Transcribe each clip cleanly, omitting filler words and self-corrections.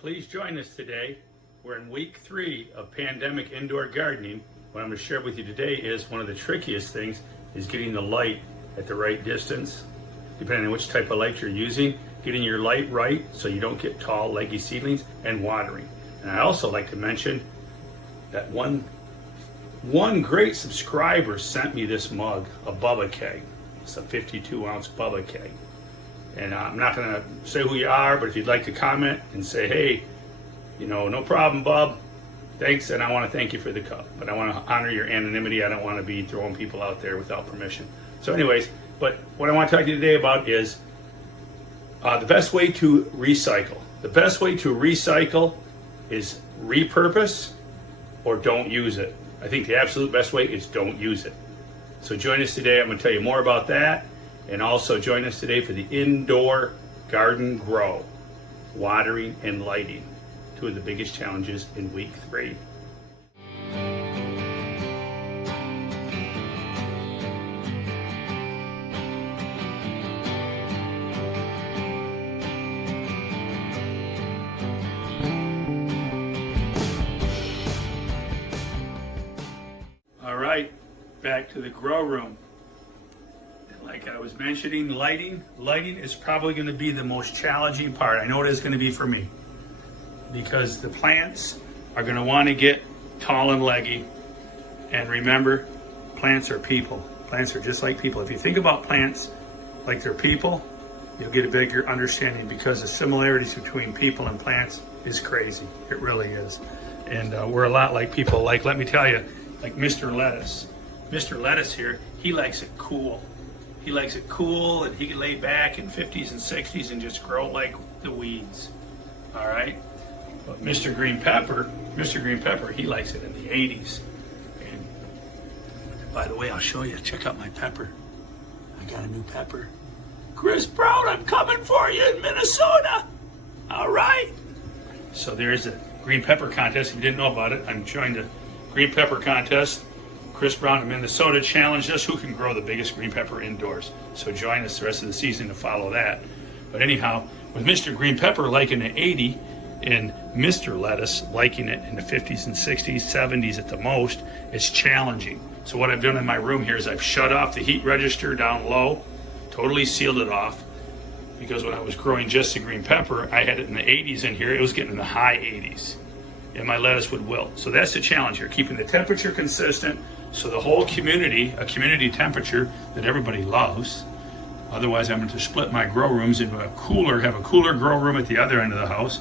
Please join us today. We're in week 3 of pandemic indoor gardening. What I'm going to share with you today is one of the trickiest things is getting the light at the right distance, depending on which type of light you're using, getting your light right so you don't get tall, leggy seedlings, and watering. And I also like to mention that one great subscriber sent me this mug, a Bubba keg. It's a 52-ounce Bubba keg. And I'm not going to say who you are, but if you'd like to comment and say, hey, you know, no problem, Bub, thanks, and I want to thank you for the cup. But I want to honor your anonymity. I don't want to be throwing people out there without permission. So anyways, but what I want to talk to you today about is the best way to recycle. The best way to recycle is repurpose or don't use it. I think the absolute best way is don't use it. So join us today. I'm going to tell you more about that. And also join us today for the indoor garden grow, watering and lighting, 2 of the biggest challenges in week 3. All right, back to the grow room. Like I was mentioning, lighting is probably going to be the most challenging part. I know it is going to be for me, because the plants are going to want to get tall and leggy. And remember, plants are people. Plants are just like people. If you think about plants like they're people, you'll get a bigger understanding, because the similarities between people and plants is crazy. It really is. And we're a lot like people. Like, let me tell you, like Mr. Lettuce. Mr. Lettuce here, he likes it cool. He likes it cool, and he can lay back in 50s and 60s and just grow like the weeds. All right? But Mr. Green Pepper, he likes it in the 80s. And by the way, I'll show you. Check out my pepper. I got a new pepper. Chris Brown, I'm coming for you in Minnesota. All right? So there's a green pepper contest. If you didn't know about it, I'm joined a green pepper contest. Chris Brown of Minnesota challenged us who can grow the biggest green pepper indoors. So join us the rest of the season to follow that. But anyhow, with Mr. Green Pepper liking it 80 and Mr. Lettuce liking it in the 50s and 60s, 70s at the most, it's challenging. So what I've done in my room here is I've shut off the heat register down low, totally sealed it off, because when I was growing just the green pepper, I had it in the 80s in here. It was getting in the high 80s, and my lettuce would wilt. So that's the challenge here, keeping the temperature consistent, so the whole community, a community temperature that everybody loves. Otherwise, I'm going to split my grow rooms into have a cooler grow room at the other end of the house,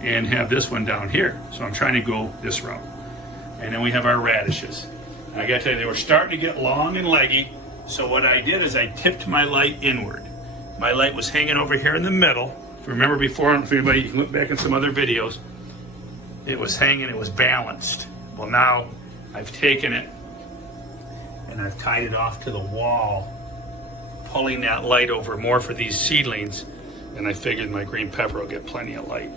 and have this one down here. So I'm trying to go this route. And then we have our radishes. And I got to tell you, they were starting to get long and leggy. So what I did is I tipped my light inward. My light was hanging over here in the middle. If you remember before, if anybody, you can look back in some other videos, it was hanging, it was balanced. Well, now I've taken it and I've tied it off to the wall, pulling that light over more for these seedlings, and I figured my green pepper will get plenty of light.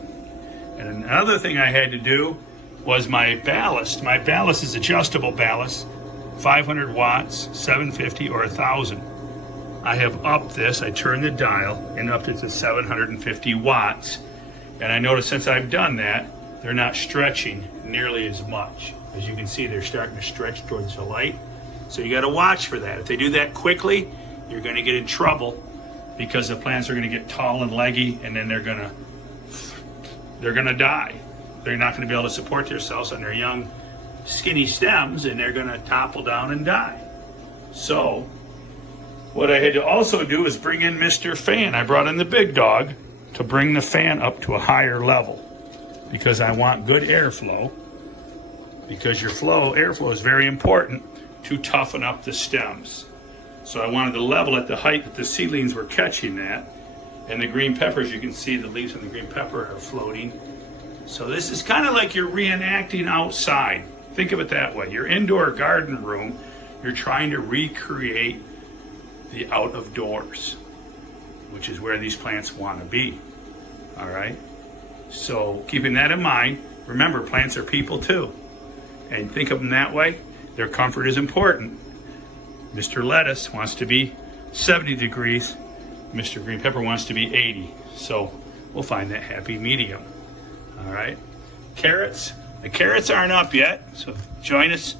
And another thing I had to do was my ballast. My ballast is adjustable ballast, 500 watts, 750 or 1,000. I have upped this, I turned the dial and upped it to 750 watts. And I noticed since I've done that, they're not stretching nearly as much. As you can see, they're starting to stretch towards the light. So you got to watch for that. If they do that quickly, you're going to get in trouble, because the plants are going to get tall and leggy, and then they're going to die. They're not going to be able to support themselves on their young, skinny stems, and they're going to topple down and die. So what I had to also do is bring in Mr. Fan. I brought in the big dog to bring the fan up to a higher level, because I want good airflow, because your airflow is very important to toughen up the stems. So I wanted to level at the height that the seedlings were catching that. And the green peppers, you can see the leaves on the green pepper are floating. So this is kind of like you're reenacting outside. Think of it that way. Your indoor garden room, you're trying to recreate the out of doors, which is where these plants want to be. All right? So keeping that in mind, remember, plants are people too. And think of them that way. Their comfort is important. Mr. Lettuce wants to be 70 degrees. Mr. Green Pepper wants to be 80. So we'll find that happy medium. All right. Carrots. The carrots aren't up yet, so join us.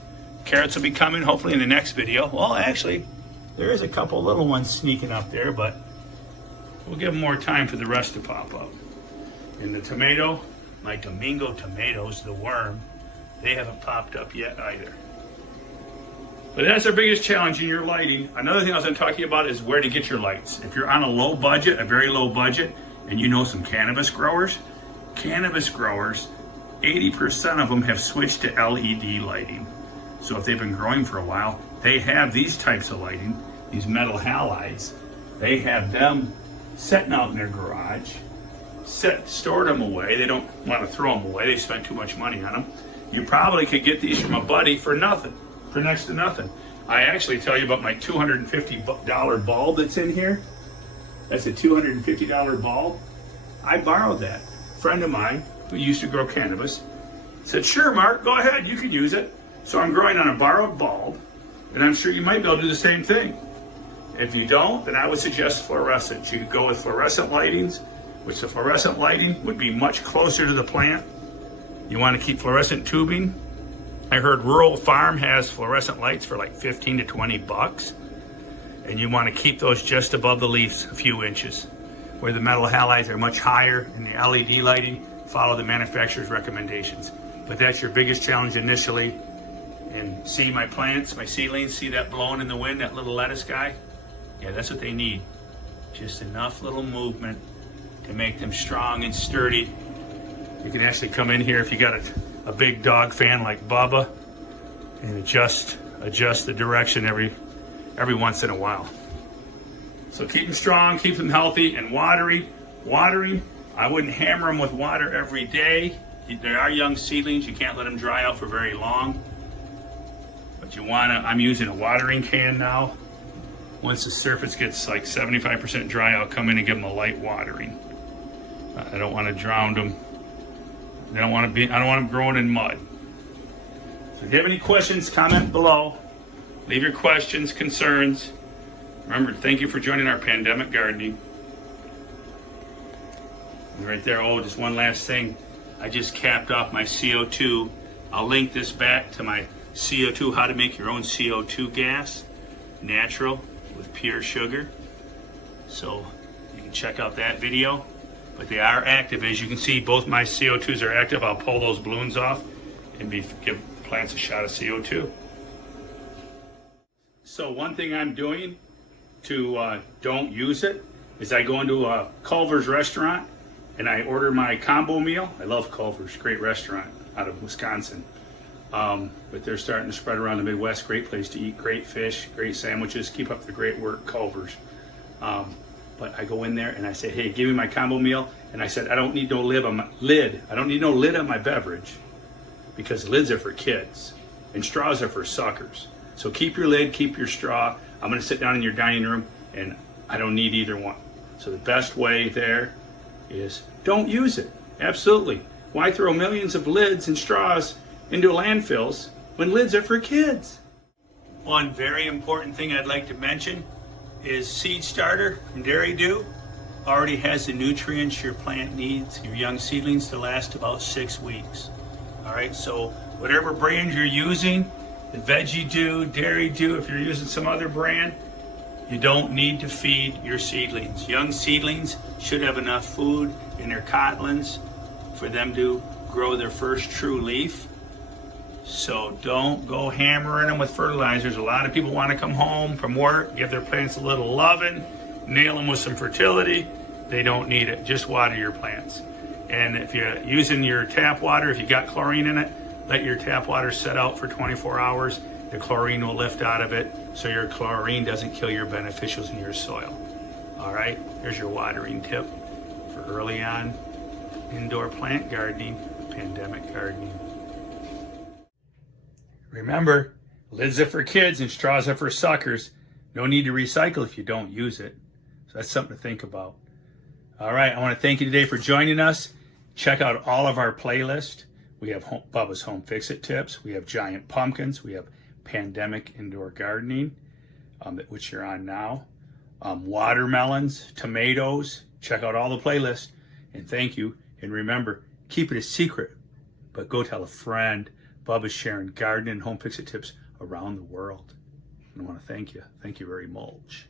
Carrots will be coming hopefully in the next video. Well, actually, there is a couple little ones sneaking up there, but we'll give them more time for the rest to pop up. And the tomato, my Domingo tomatoes, the worm, they haven't popped up yet either. But that's our biggest challenge in your lighting. Another thing I was going to talk to you about is where to get your lights. If you're on a low budget, a very low budget, and you know some cannabis growers, 80% of them have switched to LED lighting. So if they've been growing for a while, they have these types of lighting, these metal halides. They have them sitting out in their garage, stored them away. They don't want to throw them away. They spent too much money on them. You probably could get these from a buddy for nothing, for next to nothing. I actually tell you about my $250 bulb that's in here. That's a $250 bulb. I borrowed that. A friend of mine who used to grow cannabis said, sure, Mark, go ahead, you can use it. So I'm growing on a borrowed bulb, and I'm sure you might be able to do the same thing. If you don't, then I would suggest fluorescent. You could go with fluorescent lightings, which the fluorescent lighting would be much closer to the plant. You want to keep fluorescent tubing. I heard Rural Farm has fluorescent lights for like 15 to 20 bucks. And you want to keep those just above the leaves a few inches. Where the metal halides are much higher and the LED lighting, follow the manufacturer's recommendations. But that's your biggest challenge initially. And see my plants, my seedlings, see that blowing in the wind, that little lettuce guy? Yeah, that's what they need. Just enough little movement to make them strong and sturdy. You can actually come in here if you got a big dog fan like Bubba and adjust the direction every once in a while. So keep them strong, keep them healthy, and watering. I wouldn't hammer them with water every day. They are young seedlings. You can't let them dry out for very long. But I'm using a watering can now. Once the surface gets like 75% dry, I'll come in and give them a light watering. I don't want to drown them. I don't want them growing in mud. So if you have any questions, comment below. Leave your questions, concerns. Remember, thank you for joining our pandemic gardening. And right there, just one last thing. I just capped off my CO2. I'll link this back to my CO2, how to make your own CO2 gas, natural, with pure sugar. So you can check out that video. But they are active. As you can see, both my CO2s are active. I'll pull those balloons off and give plants a shot of CO2. So one thing I'm doing to don't use it is I go into a Culver's restaurant and I order my combo meal. I love Culver's, great restaurant out of Wisconsin. But they're starting to spread around the Midwest. Great place to eat, great fish, great sandwiches. Keep up the great work, Culver's. But I go in there and I say, hey, give me my combo meal. And I said, I don't need no lid on my beverage, because lids are for kids and straws are for suckers. So keep your lid, keep your straw. I'm gonna sit down in your dining room and I don't need either one. So the best way there is don't use it. Absolutely. Why throw millions of lids and straws into landfills when lids are for kids? One very important thing I'd like to mention is Seed Starter from WormDo already has the nutrients your plant needs, your young seedlings, to last about 6 weeks. All right, so whatever brand you're using, the Veggie Do, Dairy Do, if you're using some other brand, you don't need to feed your seedlings. Young seedlings should have enough food in their cotyledons for them to grow their first true leaf. So don't go hammering them with fertilizers. A lot of people want to come home from work, give their plants a little loving, nail them with some fertility. They don't need it. Just water your plants. And if you're using your tap water, if you got chlorine in it, let your tap water set out for 24 hours. The chlorine will lift out of it, so your chlorine doesn't kill your beneficials in your soil. All right, there's your watering tip for early on indoor plant gardening, pandemic gardening. Remember, lids are for kids and straws are for suckers. No need to recycle if you don't use it. So that's something to think about. All right, I want to thank you today for joining us. Check out all of our playlists. We have Bubba's Home Fix-It tips. We have giant pumpkins. We have pandemic indoor gardening, which you're on now. Watermelons, tomatoes. Check out all the playlists. And thank you. And remember, Keep it a secret, but go tell a friend. Bubba's sharing garden and home fix-it tips around the world. I want to thank you. Thank you very much.